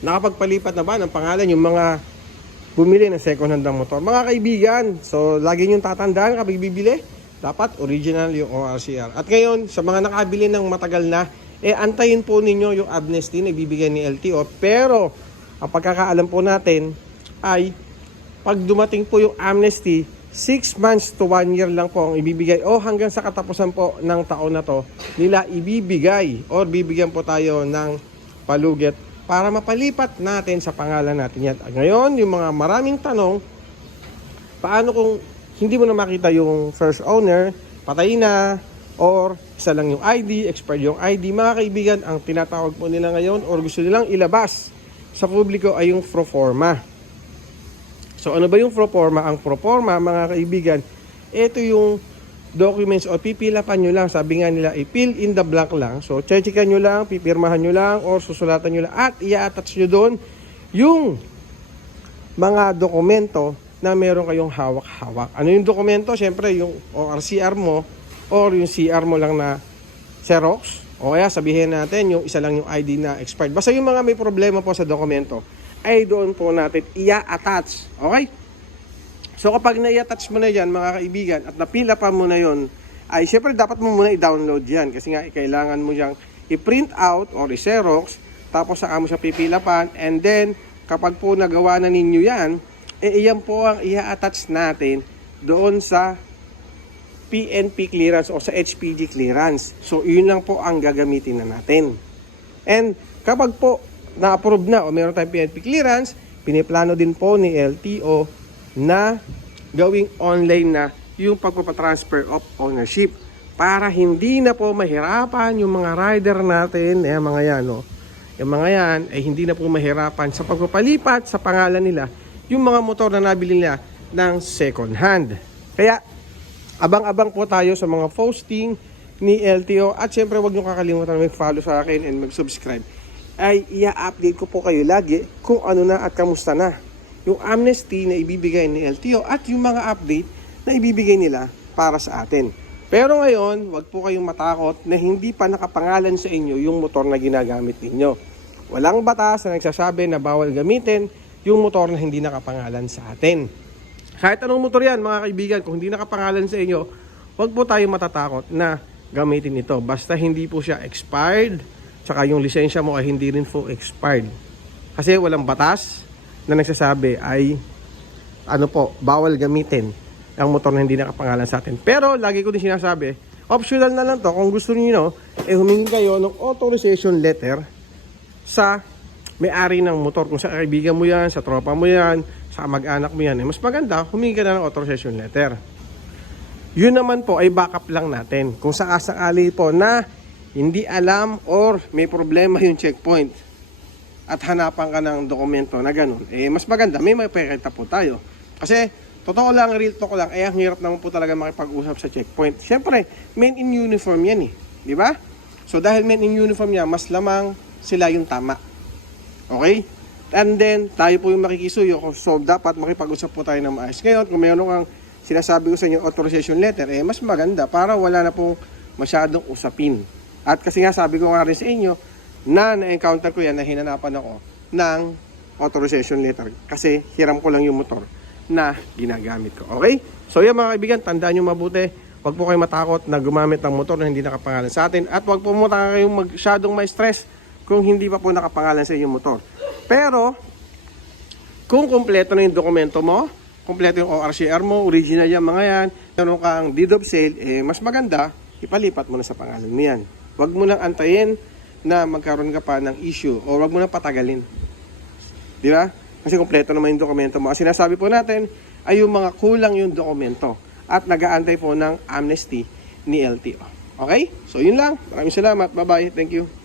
nakapagpalipat na ba ng pangalan yung mga bumili ng second hand ng motor. Mga kaibigan, so lagi niyong tatandaan kapag bibili, dapat original yung ORCR. At ngayon, sa mga nakabili ng matagal na, eh antayin po ninyo yung amnesty na ibibigay ni LTO. Pero, ang pagkakaalam po natin ay pag dumating po yung amnesty, 6 months to 1 year lang po ang ibibigay o hanggang sa katapusan po ng taon na to nila ibibigay or bibigyan po tayo ng palugit para mapalipat natin sa pangalan natin yan. Ngayon, yung mga maraming tanong, paano kung hindi mo na makita yung first owner, patay na, or isa lang yung ID, expired yung ID. Mga kaibigan, ang tinatawag po nila ngayon or gusto nilang ilabas sa publiko ay yung proforma. So ano ba yung proforma? Ang proforma, mga kaibigan, ito yung documents o pipilapan nyo lang. Sabi nga nila, i-fill in the blank lang. So, checkan nyo lang, pipirmahan nyo lang, or susulatan nyo lang, at i-attach nyo doon yung mga dokumento na meron kayong hawak-hawak. Ano yung dokumento? Siyempre, yung ORCR mo, or yung CR mo lang na Xerox, o kaya sabihin natin yung isa lang yung ID na expired. Basta yung mga may problema po sa dokumento, ay doon po natin i-attach. Okay? So kapag na-attach mo na yan mga kaibigan at napila pa mo na yon ay syempre dapat mo muna i-download yan kasi nga kailangan mo yang i-print out or i-xerox tapos saka mo siya pipilapan and then kapag po nagawa na ninyo yan eh iyan po ang i-attach natin doon sa PNP clearance o sa HPG clearance. So yun lang po ang gagamitin na natin. And kapag po na-approve na o meron tayong PNP clearance, piniplano din po ni LTO na gawing online na yung pagpapatransfer of ownership para hindi na po mahirapan yung mga rider natin, eh mga yan, no? Yung mga yan ay hindi na po mahirapan sa pagpapalipat sa pangalan nila yung mga motor na nabili nila ng second hand. Kaya abang-abang po tayo sa mga posting ni LTO at syempre wag niyo kakalimutan mag-follow sa akin and mag-subscribe ay i-update ko po kayo lagi kung ano na at kamusta na yung amnesty na ibibigay ni LTO at yung mga update na ibibigay nila para sa atin. Pero ngayon, wag po kayong matakot na hindi pa nakapangalan sa inyo yung motor na ginagamit ninyo. Walang batas na nagsasabi na bawal gamitin yung motor na hindi nakapangalan sa atin. Kahit anong motor yan, mga kaibigan, kung hindi nakapangalan sa inyo, wag po tayo matatakot na gamitin ito. Basta hindi po siya expired, tsaka yung lisensya mo ay hindi rin po expired. Kasi walang batas na nagsasabi ay ano po, bawal gamitin ang motor na hindi nakapangalan sa atin. Pero lagi ko din sinasabi, optional na lang to kung gusto niyo eh humingi kayo ng authorization letter sa may-ari ng motor. Kung sa kaibigan mo yan, sa tropa mo yan, sa mag-anak mo yan, eh, mas maganda, humingi ka na ng authorization letter. Yun naman po ay backup lang natin. Kung sakasakali po na hindi alam or may problema yung checkpoint at hanapan ka ng dokumento na ganun, eh mas maganda, may mapakita po tayo. Kasi, totoo lang, real talk lang, eh ang hirap naman po talaga makipag-usap sa checkpoint. Siyempre, men in uniform yan eh. Di ba? So, dahil men in uniform yan, mas lamang sila yung tama. Okay? And then, tayo po yung makikisuyo. So, dapat makipag-usap po tayo ng maayos. Ngayon, kung mayroon kang sinasabi ko sa inyo authorization letter, eh, mas maganda para wala na pong masyadong usapin. At kasi nga sabi ko nga rin sa inyo, na na-encounter ko yan, na hinanapan ako ng authorization letter. Kasi hiram ko lang yung motor na ginagamit ko. Okay? So yan mga kaibigan, tandaan nyo mabuti. Huwag po kayong matakot na gumamit ng motor na hindi nakapangalan sa atin. At huwag po muna kayong masyadong ma-stress kung hindi pa po nakapangalan sa inyong motor. Pero, kung kumpleto na yung dokumento mo, kumpleto yung ORCR mo, original yan mga yan, meron kang deed of sale, eh, mas maganda, ipalipat mo na sa pangalan mo yan. Huwag mo nang antayin na magkaroon ka pa ng issue o huwag mo nang patagalin. Di ba? Kasi kumpleto naman yung dokumento mo. Ang sinasabi po natin ay yung mga kulang yung dokumento at nag-aantay po ng amnesty ni LTO. Okay? So yun lang. Maraming salamat. Bye-bye. Thank you.